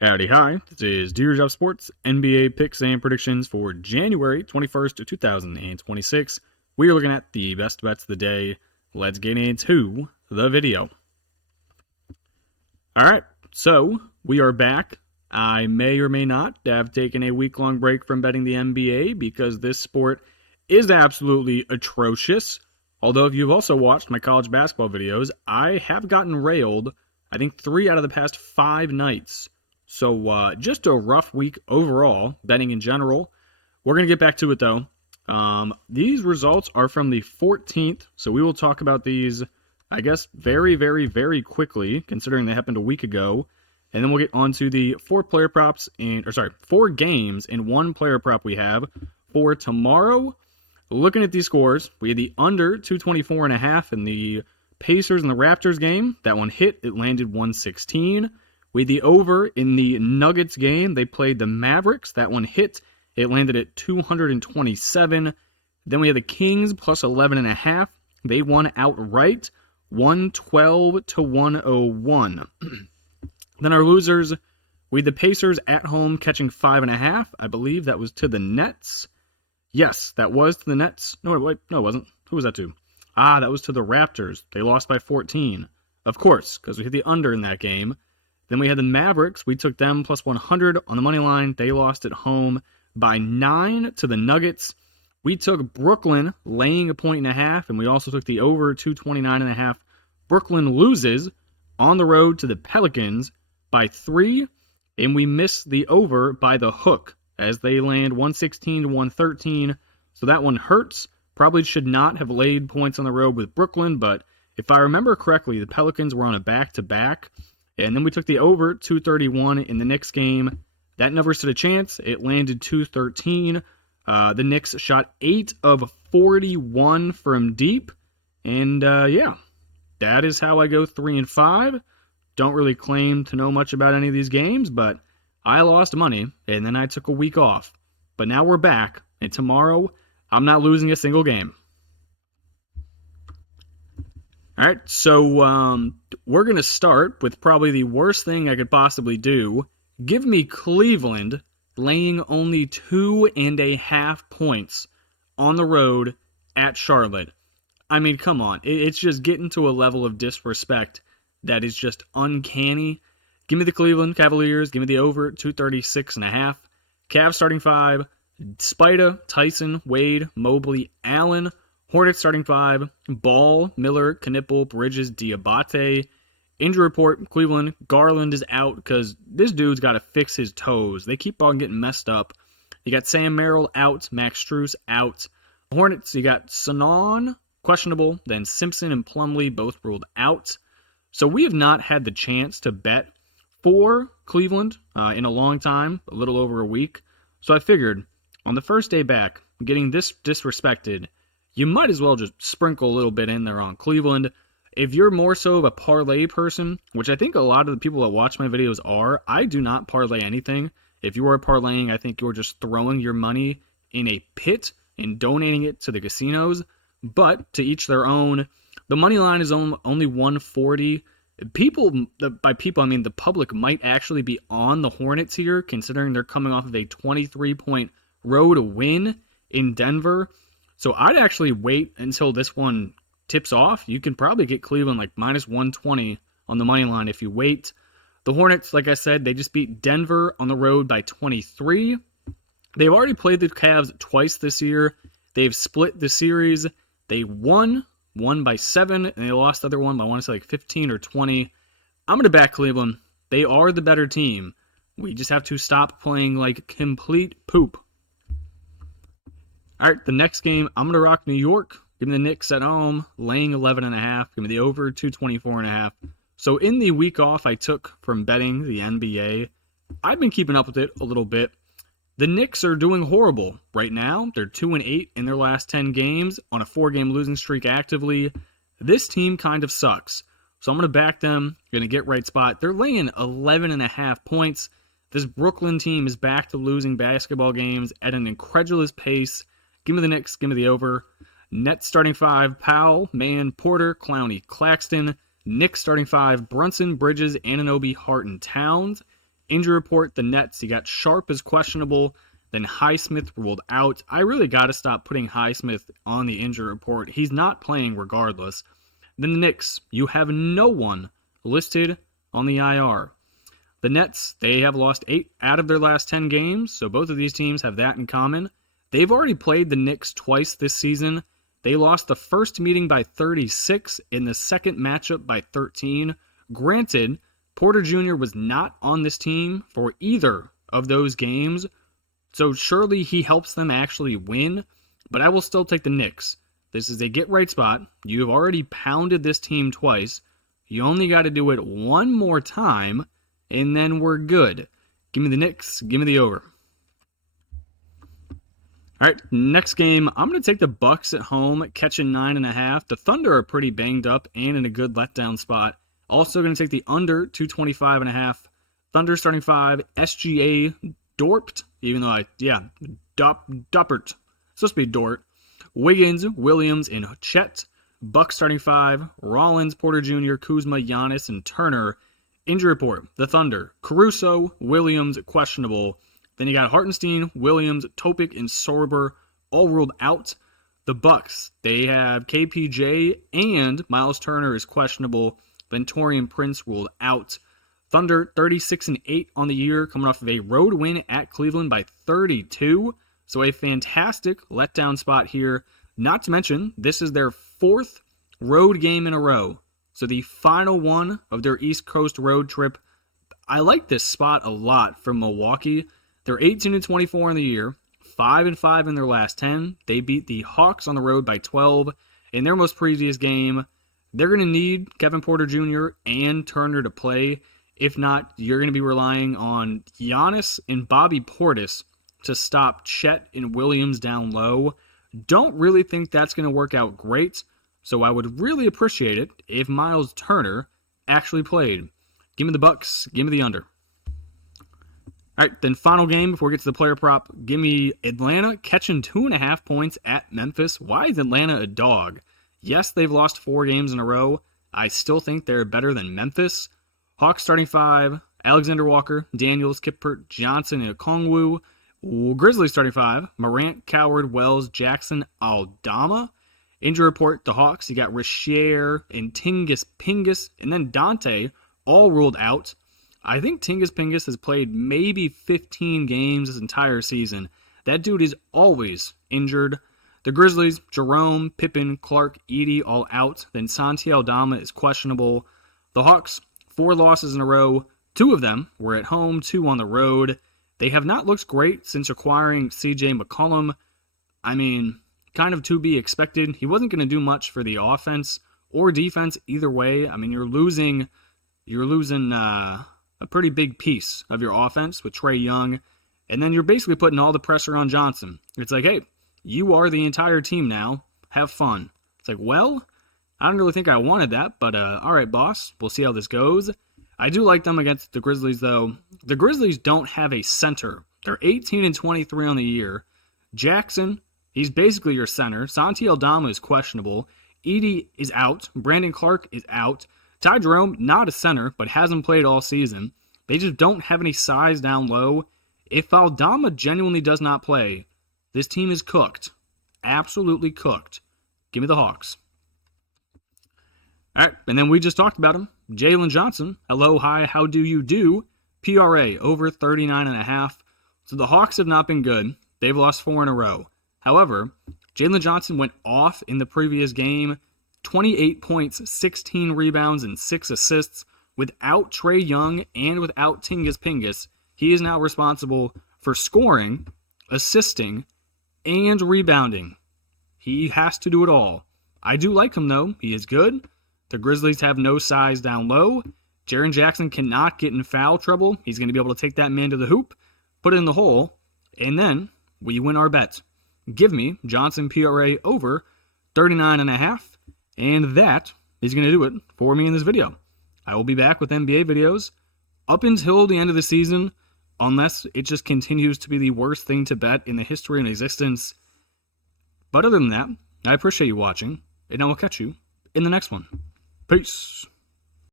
Howdy, hi. This is Deer Job Sports NBA picks and predictions for January 21st, 2026. We are looking at the best bets of the day. Let's get into the video. All right, so we are back. I may or may not have taken a week-long break from betting the NBA because this sport is absolutely atrocious. Although if you've also watched my college basketball videos, I have gotten railed, I think 3 out of the past 5 nights. So just a rough week overall, betting in general. We're going to get back to it though. These results are from the 14th, so we will talk about these, I guess, very, very, very quickly, considering they happened a week ago. And then we'll get on to the 4 games and 1 player prop we have for tomorrow. Looking at these scores, we had the under 224.5 in the Pacers and the Raptors game. That one hit. It landed 116. We had the over in the Nuggets game. They played the Mavericks. That one hit. It landed at 227. Then we had the Kings plus 11.5. They won outright, 112 to 101. Then our losers, we had the Pacers at home catching 5.5. I believe that was to the Nets. Yes, that was to the Nets. No, wait, no, it wasn't. Who was that to? That was to the Raptors. They lost by 14. Of course, because we hit the under in that game. Then we had the Mavericks. We took them plus 100 on the money line. They lost at home by 9 to the Nuggets. We took Brooklyn laying 1.5, and we also took the over 229.5. Brooklyn loses on the road to the Pelicans by 3, and we missed the over by the hook as they land 116 to 113. So that one hurts. Probably should not have laid points on the road with Brooklyn, but if I remember correctly, the Pelicans were on a back-to-back. And then we took the over 231 in the Knicks game. That never stood a chance. It landed 213. The Knicks shot 8 of 41 from deep. And yeah, that is how I go 3-5. Don't really claim to know much about any of these games, but I lost money and then I took a week off. But now we're back, and tomorrow I'm not losing a single game. All right, so we're going to start with probably the worst thing I could possibly do. Give me Cleveland laying only 2.5 points on the road at Charlotte. I mean, come on. It's just getting to a level of disrespect that is just uncanny. Give me the Cleveland Cavaliers. Give me the over 236.5. Cavs starting 5. Spida, Tyson, Wade, Mobley, Allen. Hornets starting 5, Ball, Miller, Knipple, Bridges, Diabate. Injury report, Cleveland, Garland is out because this dude's got to fix his toes. They keep on getting messed up. You got Sam Merrill out, Max Strus out. Hornets, you got Sanon, questionable, then Simpson and Plumlee both ruled out. So we have not had the chance to bet for Cleveland in a long time, a little over a week. So I figured on the first day back, getting this disrespected, you might as well just sprinkle a little bit in there on Cleveland. If you're more so of a parlay person, which I think a lot of the people that watch my videos are, I do not parlay anything. If you are parlaying, I think you're just throwing your money in a pit and donating it to the casinos. But to each their own. The money line is only 140. By people, I mean the public might actually be on the Hornets here, considering they're coming off of a 23-point road win in Denver. So I'd actually wait until this one tips off. You can probably get Cleveland like minus 120 on the money line if you wait. The Hornets, like I said, they just beat Denver on the road by 23. They've already played the Cavs twice this year. They've split the series. They won by 7, and they lost the other one by, I want to say, like 15 or 20. I'm going to back Cleveland. They are the better team. We just have to stop playing like complete poop. All right, the next game, I'm going to rock New York. Give me the Knicks at home, laying 11.5. Give me the over 224.5. So in the week off I took from betting the NBA, I've been keeping up with it a little bit. The Knicks are doing horrible right now. They're 2-8 in their last 10 games on a 4-game losing streak actively. This team kind of sucks. So I'm going to back them. Going to get right spot. They're laying 11.5 points. This Brooklyn team is back to losing basketball games at an incredulous pace. Give me the Knicks. Give me the over. Nets starting 5, Powell, Mann, Porter, Clowney, Claxton. Knicks starting 5, Brunson, Bridges, Anunoby, Hart, and Towns. Injury report, the Nets, you got Sharp is questionable, then Highsmith ruled out. I really got to stop putting Highsmith on the injury report. He's not playing regardless. Then the Knicks, you have no one listed on the IR. The Nets, they have lost 8 out of their last 10 games, so both of these teams have that in common. They've already played the Knicks twice this season. They lost the first meeting by 36, in the second matchup by 13. Granted, Porter Jr. was not on this team for either of those games, so surely he helps them actually win, but I will still take the Knicks. This is a get-right spot. You have already pounded this team twice. You only got to do it one more time, and then we're good. Give me the Knicks. Give me the over. All right, next game, I'm going to take the Bucks at home, catching 9.5. The Thunder are pretty banged up and in a good letdown spot. Also going to take the under, 225.5. Thunder starting 5, SGA Dorpt, even though Doppert. Supposed to be Dort. Wiggins, Williams, and Chet. Bucks starting 5, Rollins, Porter Jr., Kuzma, Giannis, and Turner. Injury report, the Thunder, Caruso, Williams, questionable. Then you got Hartenstein, Williams, Topic, and Sorber, all ruled out. The Bucks, they have KPJ and Miles Turner is questionable. Ventorian Prince ruled out. Thunder 36-8 on the year, coming off of a road win at Cleveland by 32. So a fantastic letdown spot here. Not to mention, this is their 4th road game in a row. So the final one of their East Coast road trip. I like this spot a lot from Milwaukee. They're 18-24 in the year, 5-5 in their last 10. They beat the Hawks on the road by 12 in their most previous game. They're going to need Kevin Porter Jr. and Turner to play. If not, you're going to be relying on Giannis and Bobby Portis to stop Chet and Williams down low. Don't really think that's going to work out great, so I would really appreciate it if Miles Turner actually played. Give me the Bucks. Give me the under. All right, then final game before we get to the player prop. Give me Atlanta catching 2.5 points at Memphis. Why is Atlanta a dog? Yes, they've lost 4 games in a row. I still think they're better than Memphis. Hawks starting 5, Alexander Walker, Daniels, Kippert, Johnson, and Okongwu. Grizzlies starting 5, Morant, Coward, Wells, Jackson, Aldama. Injury report, the Hawks, you got Richier and Tingus Pingus, and then Dante, all ruled out. I think Tingus Pingus has played maybe 15 games this entire season. That dude is always injured. The Grizzlies, Jerome, Pippen, Clark, Edey, all out. Then Santi Aldama is questionable. The Hawks, 4 losses in a row. 2 of them were at home, 2 on the road. They have not looked great since acquiring CJ McCollum. I mean, kind of to be expected. He wasn't going to do much for the offense or defense either way. I mean, you're losing a pretty big piece of your offense with Trae Young, and then you're basically putting all the pressure on Johnson. It's like, hey, you are the entire team now. Have fun. It's like, well, I don't really think I wanted that, but all right, boss. We'll see how this goes. I do like them against the Grizzlies, though. The Grizzlies don't have a center. They're 18-23 on the year. Jackson, he's basically your center. Santi Aldama is questionable. Edey is out. Brandon Clark is out. Ty Jerome, not a center, but hasn't played all season. They just don't have any size down low. If Aldama genuinely does not play, this team is cooked. Absolutely cooked. Give me the Hawks. All right, and then we just talked about him. Jalen Johnson, hello, hi, how do you do? PRA, over 39.5. So the Hawks have not been good. They've lost 4 in a row. However, Jalen Johnson went off in the previous game. 28 points, 16 rebounds, and 6 assists. Without Trae Young and without Tingus Pingus, he is now responsible for scoring, assisting, and rebounding. He has to do it all. I do like him, though. He is good. The Grizzlies have no size down low. Jaren Jackson cannot get in foul trouble. He's going to be able to take that man to the hoop, put it in the hole, and then we win our bet. Give me Johnson PRA over 39.5. And that is going to do it for me in this video. I will be back with NBA videos up until the end of the season, unless it just continues to be the worst thing to bet in the history and existence. But other than that, I appreciate you watching, and I will catch you in the next one. Peace.